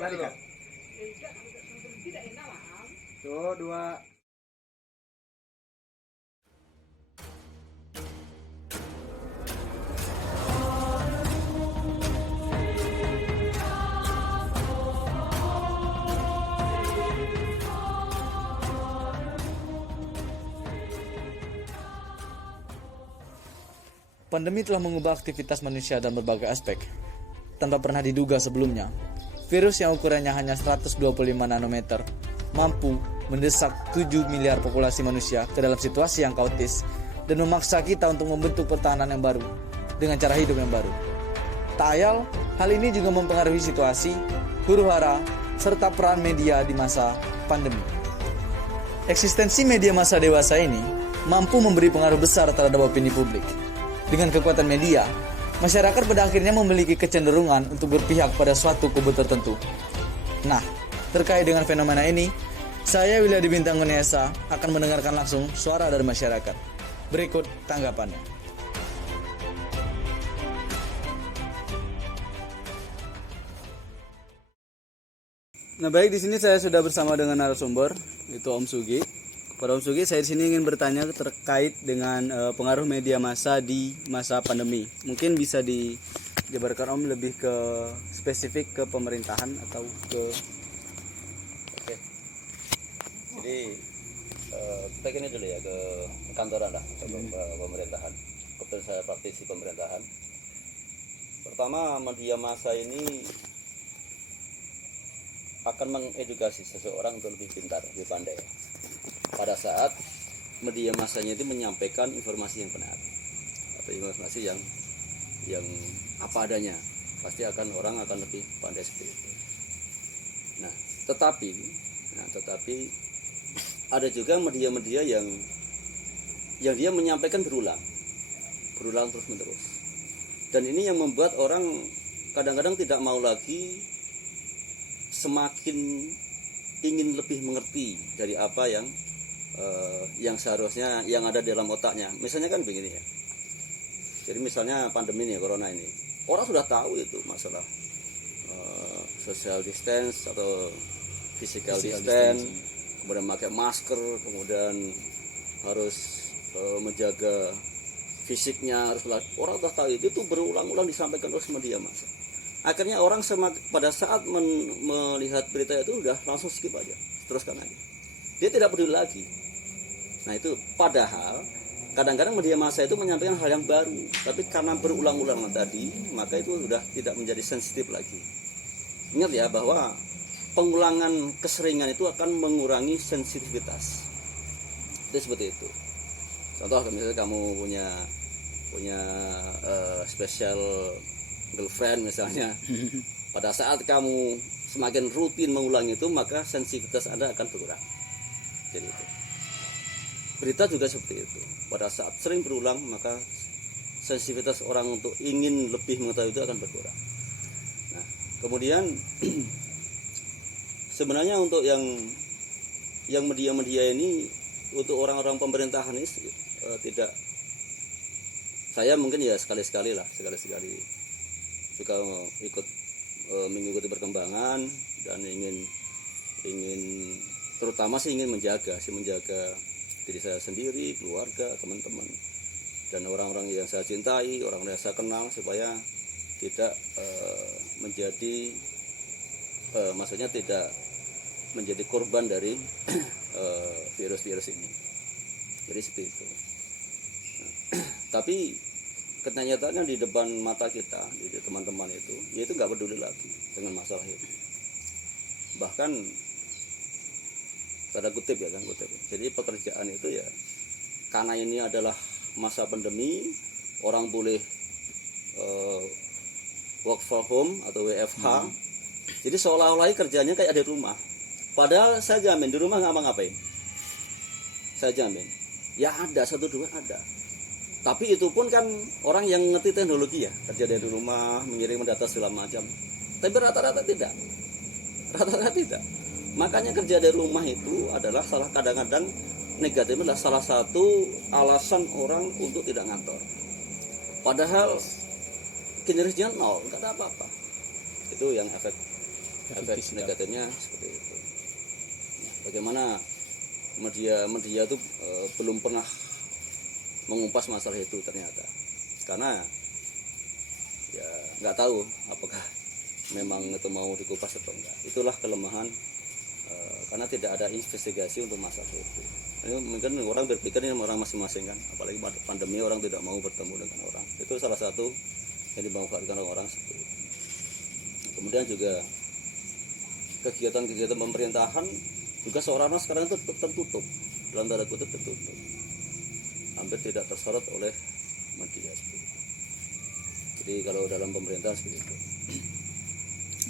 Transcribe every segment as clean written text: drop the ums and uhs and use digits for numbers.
Lari kan? Tuh, dua. Pandemi telah mengubah aktivitas manusia dalam berbagai aspek. Tanpa pernah diduga sebelumnya, virus yang ukurannya hanya 125 nanometer mampu mendesak 7 miliar populasi manusia ke dalam situasi yang kaotis dan memaksa kita untuk membentuk pertahanan yang baru dengan cara hidup yang baru. Tak ayal, hal ini juga mempengaruhi situasi, huru-hara, serta peran media di masa pandemi. Eksistensi media masa dewasa ini mampu memberi pengaruh besar terhadap opini publik. Dengan kekuatan media, masyarakat pada akhirnya memiliki kecenderungan untuk berpihak pada suatu kubu tertentu. Nah, terkait dengan fenomena ini, saya Wilyadi Bintang Gunesa akan mendengarkan langsung suara dari masyarakat. Berikut tanggapannya. Nah, baik, di sini saya sudah bersama dengan narasumber, itu Om Sugi. Pada Om Sugi, saya di sini ingin bertanya terkait dengan pengaruh media massa di masa pandemi. Mungkin bisa dijabarkan Om lebih ke spesifik ke pemerintahan atau ke... Oke. Jadi kita gini dulu ya ke kantoran lah, ke pemerintahan. Kebetulan saya praktisi pemerintahan. Pertama, media massa ini akan mengedukasi seseorang untuk lebih pintar, lebih pandai. Pada saat media massanya itu menyampaikan informasi yang benar atau informasi yang apa adanya, pasti orang akan lebih pandai seperti itu. Nah, tetapi ada juga media-media yang dia menyampaikan berulang terus menerus, dan ini yang membuat orang kadang-kadang tidak mau lagi, semakin ingin lebih mengerti dari apa yang seharusnya yang ada dalam otaknya. Misalnya kan begini ya. Jadi misalnya pandemi ini, corona ini, orang sudah tahu itu masalah social distance atau physical distance, kemudian pakai masker, kemudian harus menjaga fisiknya, orang sudah tahu itu berulang-ulang disampaikan terus media massa. Akhirnya orang pada saat melihat berita itu udah langsung skip aja, teruskan aja. Dia tidak peduli lagi. Nah itu padahal kadang-kadang media massa itu menyampaikan hal yang baru, tapi karena berulang-ulang tadi, maka itu sudah tidak menjadi sensitif lagi. Ingat ya bahwa pengulangan keseringan itu akan mengurangi sensitivitas. Itu seperti itu. Contoh misalnya kamu punya special girlfriend misalnya, pada saat kamu semakin rutin mengulang itu, maka sensitivitas Anda akan berkurang. Jadi itu. Berita juga seperti itu. Pada saat sering berulang, maka sensitivitas orang untuk ingin lebih mengetahui itu akan berkurang. Nah, kemudian sebenarnya untuk yang media-media ini, untuk orang-orang pemerintahan ini tidak, saya mungkin ya sekali-sekali juga ikut mengikuti perkembangan dan ingin terutama sih ingin menjaga diri saya sendiri, keluarga, teman-teman, dan orang-orang yang saya cintai, orang-orang yang saya kenal, supaya tidak maksudnya tidak menjadi korban dari virus-virus ini. Jadi seperti itu. Tapi kenyataannya di depan mata kita, di teman-teman itu nggak peduli lagi dengan masalah itu. Bahkan tanda kutip. Jadi pekerjaan itu ya, karena ini adalah masa pandemi, orang boleh work from home atau WFH. Jadi seolah-olah kerjanya kayak ada di rumah. Padahal saya jamin di rumah ngapa-ngapain. Saya jamin. Ya ada, 1-2 ada. Tapi itu pun kan orang yang ngerti teknologi ya, kerja dari rumah, mengirim data segala macam. Tapi rata-rata tidak. Makanya kerja dari rumah itu adalah kadang-kadang negatif, adalah salah satu alasan orang untuk tidak ngantor. Padahal kinerjanya nol, nggak ada apa-apa. Itu yang efek efek negatifnya seperti itu. Bagaimana media itu belum pernah mengumpas masalah itu ternyata, karena ya nggak tahu apakah memang itu mau dikupas atau enggak. Itulah kelemahan, karena tidak ada investigasi untuk masalah itu. Ini mungkin orang berpikir ini orang masing-masing kan, apalagi pandemi orang tidak mau bertemu dengan orang. Itu salah satu yang dimanfaatkan orang seperti itu. Kemudian juga kegiatan-kegiatan pemerintahan juga seorang sekarang itu tertutup, dalam tanda kutip tertutup, hampir tidak tersorot oleh media seperti itu. Jadi kalau dalam pemerintahan seperti itu.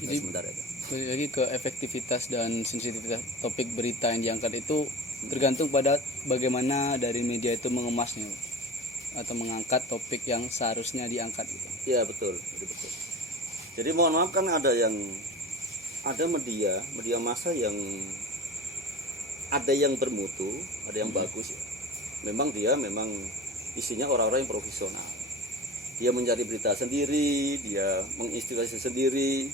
Jadi sebentar itu. balik lagi ke efektivitas dan sensitivitas topik berita yang diangkat itu tergantung pada bagaimana dari media itu mengemasnya atau mengangkat topik yang seharusnya diangkat gitu. Iya betul. Jadi mohon maaf kan ada media massa yang ada yang bermutu, ada yang bagus ya. Memang isinya orang-orang yang profesional. Dia mencari berita sendiri, dia menginspirasi sendiri,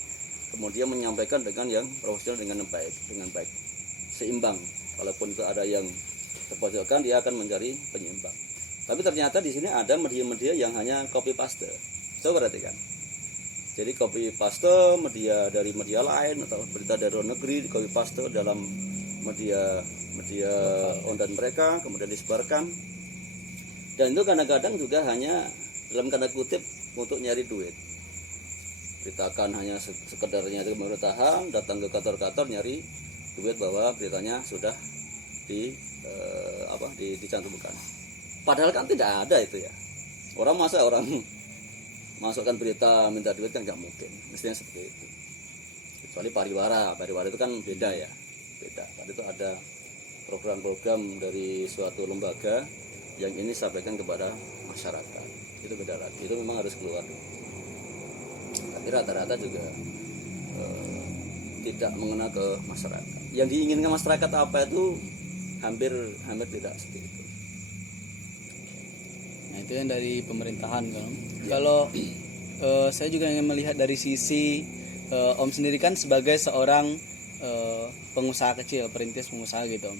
kemudian menyampaikan dengan yang profesional dengan baik, seimbang. Walaupun itu ada yang terpojokkan, dia akan mencari penyeimbang. Tapi ternyata di sini ada media-media yang hanya copy paste. Coba perhatikan. Jadi copy paste media dari media lain atau berita dari luar negeri di copy paste dalam media online mereka, kemudian disebarkan. Dan itu kadang-kadang juga hanya dalam tanda kutip untuk nyari duit. Beritakan hanya sekedarnya itu pemerintahan, datang ke kantor-kantor nyari duit bahwa beritanya sudah dicantumkan. Padahal kan tidak ada itu ya. Orang masukkan berita minta duit kan nggak mungkin, mestinya seperti itu. Kecuali pariwara itu kan beda ya, beda. Tadi itu ada program-program dari suatu lembaga yang ini sampaikan kepada masyarakat, itu beda lagi. Itu memang harus keluar. Tapi rata-rata juga tidak mengena ke masyarakat. Yang diinginkan masyarakat apa itu hampir tidak seperti itu. Nah itu yang dari pemerintahan kan. Kalau saya juga ingin melihat dari sisi Om sendiri kan sebagai seorang pengusaha kecil, perintis pengusaha gitu.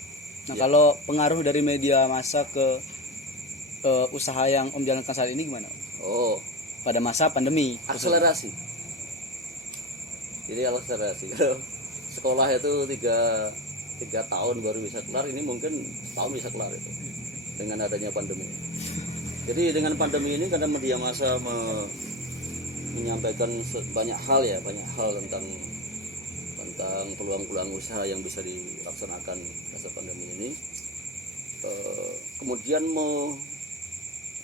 Nah kalau pengaruh dari media massa ke usaha yang Om jalankan saat ini gimana? Oh, Pada masa pandemi. akselerasi. Jadi akselerasi. Kalau sekolah itu 3 tahun baru bisa kelar, ini mungkin setahun bisa kelar itu dengan adanya pandemi. Jadi dengan pandemi ini karena media massa menyampaikan banyak hal tentang peluang-peluang usaha yang bisa dilaksanakan masa pandemi ini, kemudian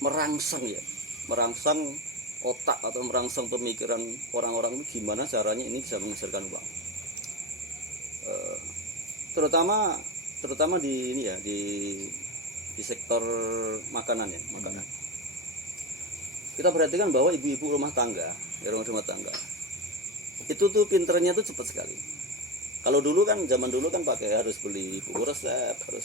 merangsang otak atau merangsang pemikiran orang-orang ini gimana caranya ini bisa menghasilkan uang. Terutama di ini ya, di sektor makanan. Kita perhatikan bahwa ibu-ibu rumah tangga itu tuh pinternya tuh cepat sekali. Kalau dulu kan, zaman dulu kan harus beli buku resep, harus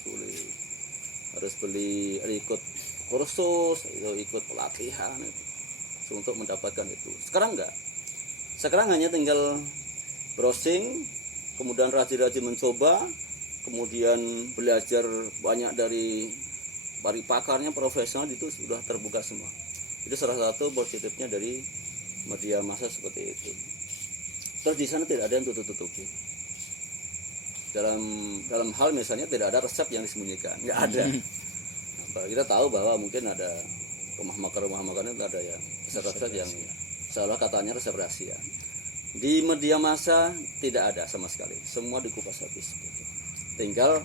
beli ikut kursus, ikut pelatihan untuk mendapatkan itu. Sekarang enggak. Sekarang hanya tinggal browsing, kemudian rajin-rajin mencoba, kemudian belajar banyak dari pakarnya profesional, itu sudah terbuka semua. Itu salah satu positifnya dari media massa seperti itu. Terus di sana tidak ada yang tutup-tutupi. Dalam hal misalnya tidak ada resep yang disembunyikan, nggak ada. Kita tahu bahwa mungkin ada rumah makan itu ada ya resep-resep yang seolah katanya resep rahasia. Di media massa tidak ada sama sekali, semua dikupas habis. Tinggal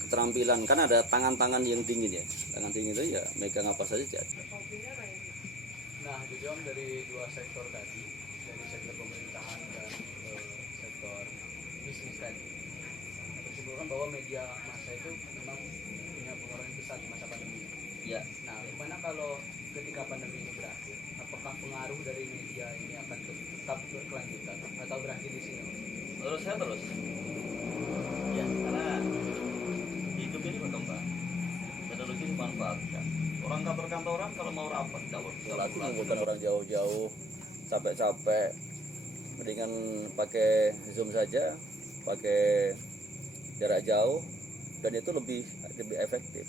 keterampilan, kan ada tangan-tangan yang dingin ya, tangan dingin itu ya megang apa saja jadi. Nah jadi Om dari dua sektor tadi, dari sektor pemerintahan dan sektor bisnis tadi, kesimpulan bahwa media massa itu memang punya pengaruh yang besar di masa pandemi. Ya. Nah, gimana kalau ketika pandemi ini berakhir, apakah pengaruh dari media ini akan tetap berkelanjutan atau berakhir di sini? Menurut saya terus. Ya, karena hidup ini berkembang, teknologi dimanfaatkan. Orang kantor-kantoran kalau mau rapat, bukan orang jauh-jauh, capek-capek, dengan pakai zoom saja, pakai jarak jauh, dan itu lebih efektif.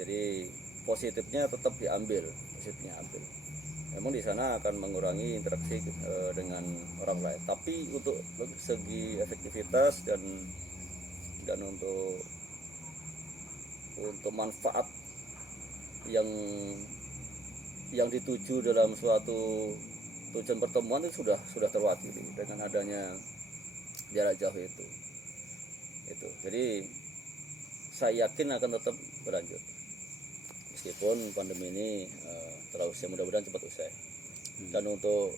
Jadi positifnya tetap diambil, positifnya ambil. Memang di sana akan mengurangi interaksi dengan orang lain. Tapi untuk segi efektivitas dan untuk manfaat yang dituju dalam suatu tujuan pertemuan itu sudah terwakili dengan adanya jarak jauh itu. Jadi saya yakin akan tetap berlanjut meskipun pandemi ini telah usai, mudah-mudahan cepat usai. Dan untuk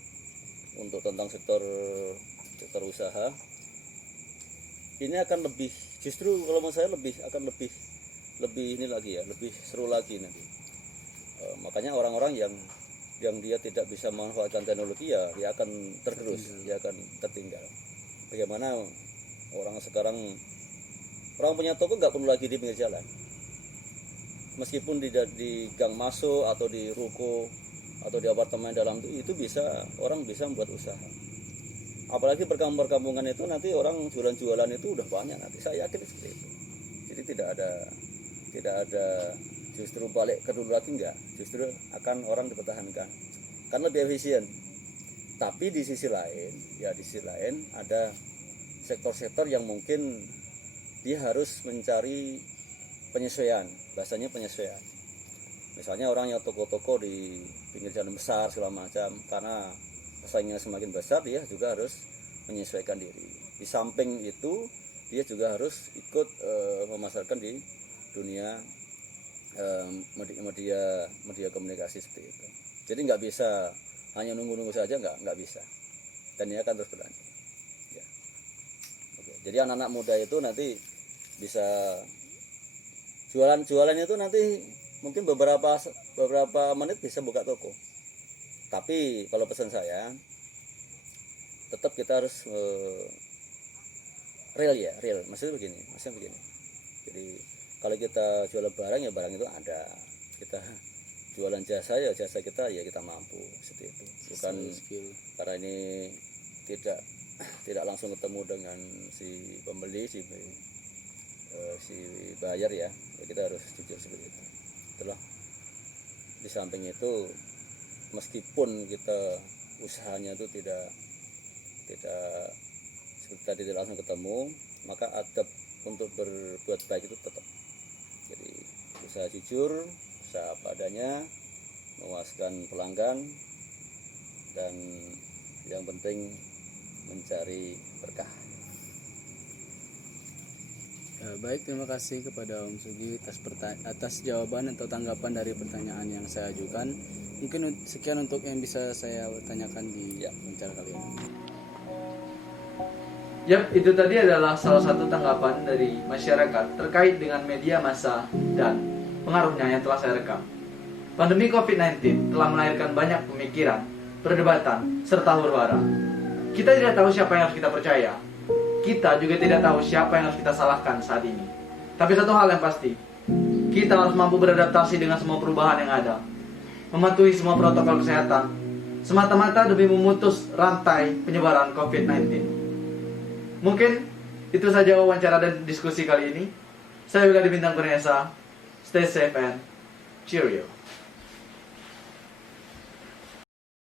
tentang sektor usaha ini akan lebih, justru kalau menurut saya akan lebih ini lagi ya, lebih seru lagi nanti. Makanya orang-orang yang dia tidak bisa memanfaatkan teknologi ya dia akan tergerus, dia akan tertinggal. Bagaimana orang sekarang, orang punya toko nggak perlu lagi di pinggir jalan, meskipun di gang masuk atau di ruko atau di apartemen dalam itu orang bisa membuat usaha. Apalagi perkampungan itu nanti orang jualan itu udah banyak nanti, saya yakin seperti itu. Jadi tidak ada justru balik ke dulu lagi, enggak, justru akan orang dipertahankan karena lebih efisien. Tapi di sisi lain ada sektor-sektor yang mungkin dia harus mencari penyesuaian, bahasanya penyesuaian. Misalnya orang yang toko-toko di pinggir jalan besar segala macam, karena persaingan semakin besar, dia juga harus menyesuaikan diri. Di samping itu dia juga harus ikut memasarkan di dunia media komunikasi seperti itu. Jadi nggak bisa hanya nunggu saja, nggak bisa. Dan ini akan terus berlanjut. Ya. Oke. Jadi anak-anak muda itu nanti bisa jualan itu nanti mungkin beberapa menit bisa buka toko. Tapi kalau pesan saya, tetap kita harus real. Maksudnya begini. Jadi kalau kita jualan barang ya barang itu ada, kita jualan jasa ya jasa kita ya kita mampu seperti itu. Bukan karena ini tidak langsung ketemu dengan si pembeli, si bayar ya kita harus jujur seperti itu. Itulah. Di samping itu meskipun kita usahanya itu tidak seperti tadi tidak langsung ketemu, maka adab untuk berbuat baik itu tetap. Jadi usaha jujur, usaha apa adanya, memuaskan pelanggan, dan yang penting mencari berkah. Baik, terima kasih kepada Om Sugi atas jawaban atau tanggapan dari pertanyaan yang saya ajukan. Mungkin sekian untuk yang bisa saya tanyakan di wawancara kali ini. Yap, itu tadi adalah salah satu tanggapan dari masyarakat terkait dengan media massa dan pengaruhnya yang telah saya rekam. Pandemi COVID-19 telah melahirkan banyak pemikiran, perdebatan, serta huru-hara. Kita tidak tahu siapa yang harus kita percaya. Kita juga tidak tahu siapa yang harus kita salahkan saat ini. Tapi satu hal yang pasti, kita harus mampu beradaptasi dengan semua perubahan yang ada, mematuhi semua protokol kesehatan, semata-mata demi memutus rantai penyebaran COVID-19. Mungkin itu saja wawancara dan diskusi kali ini. Saya Willy Bintang Kurniasa. Stay safe and cheerio.